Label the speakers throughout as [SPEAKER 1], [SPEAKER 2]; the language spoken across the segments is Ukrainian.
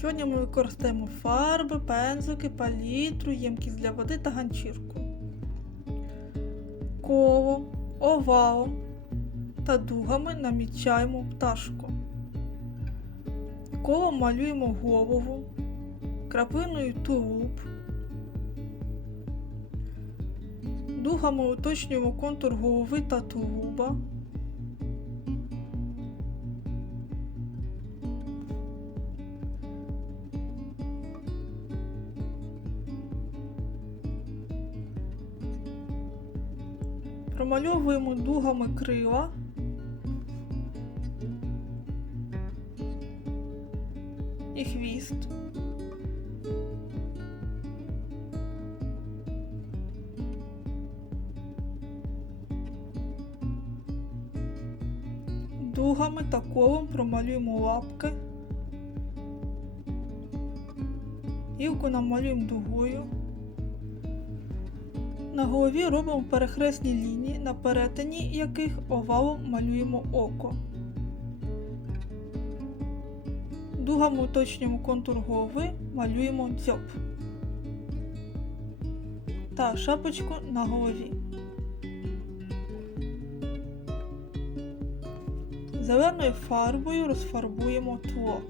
[SPEAKER 1] Сьогодні ми використаємо фарби, пензлики, палітру, ємкість для води та ганчірку. Колом, овалом та дугами намічаємо пташку. Колом малюємо голову, краплиною тулуб. Дугами уточнюємо контур голови та тулуба. Промальовуємо дугами крила. І хвіст. Дугами та колом промалюємо лапки. Гілку намалюємо дугою. На голові робимо перехресні лінії, на перетині яких овалом малюємо око. Дугами уточнюємо контур голови, малюємо дзьоб та шапочку на голові. Зеленою фарбою розфарбуємо тло.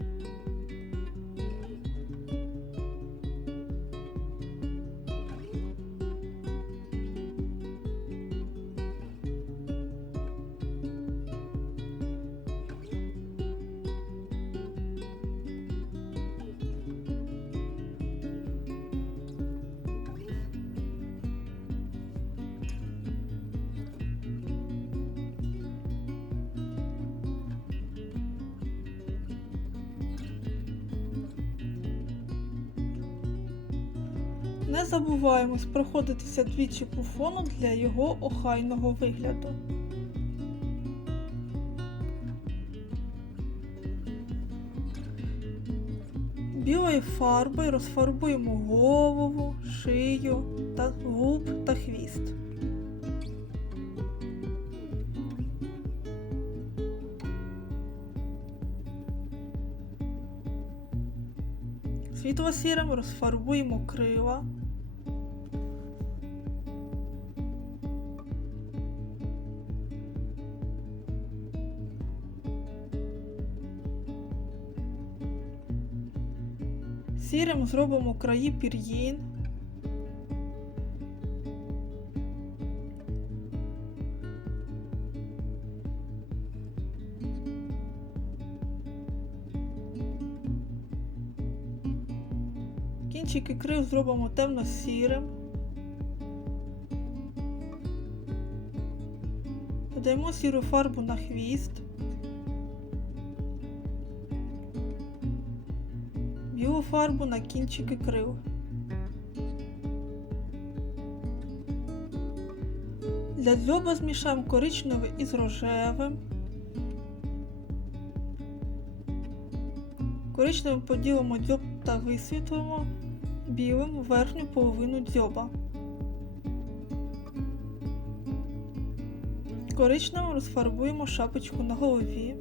[SPEAKER 1] Не забуваємось проходитися двічі по фону для його охайного вигляду. Білою фарбою розфарбуємо голову, шию та губ та хвіст. Світло-сірим розфарбуємо крила. Сірим зробимо краї пір'їн. Кінчики крил зробимо темно-сірим. Додаємо сіру фарбу на хвіст. Білу фарбу на кінчики крил. Для дзьоба змішаємо коричневий із рожевим. Коричневим поділимо дзьоб та висвітлимо білим верхню половину дзьоба. Коричневим розфарбуємо шапочку на голові.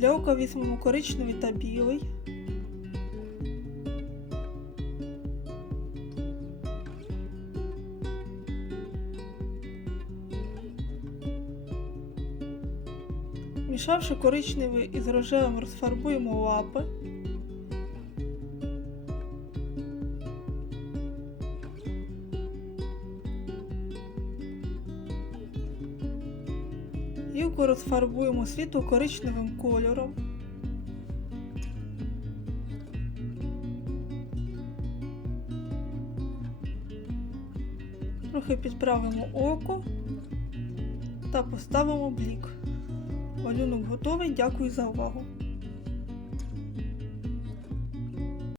[SPEAKER 1] Для ока візьмемо коричневий та білий. Мішавши коричневий із рожевим, розфарбуємо лапи. Гілку розфарбуємо світло коричневим кольором. Трохи підправимо око та поставимо блік. Малюнок готовий. Дякую за увагу.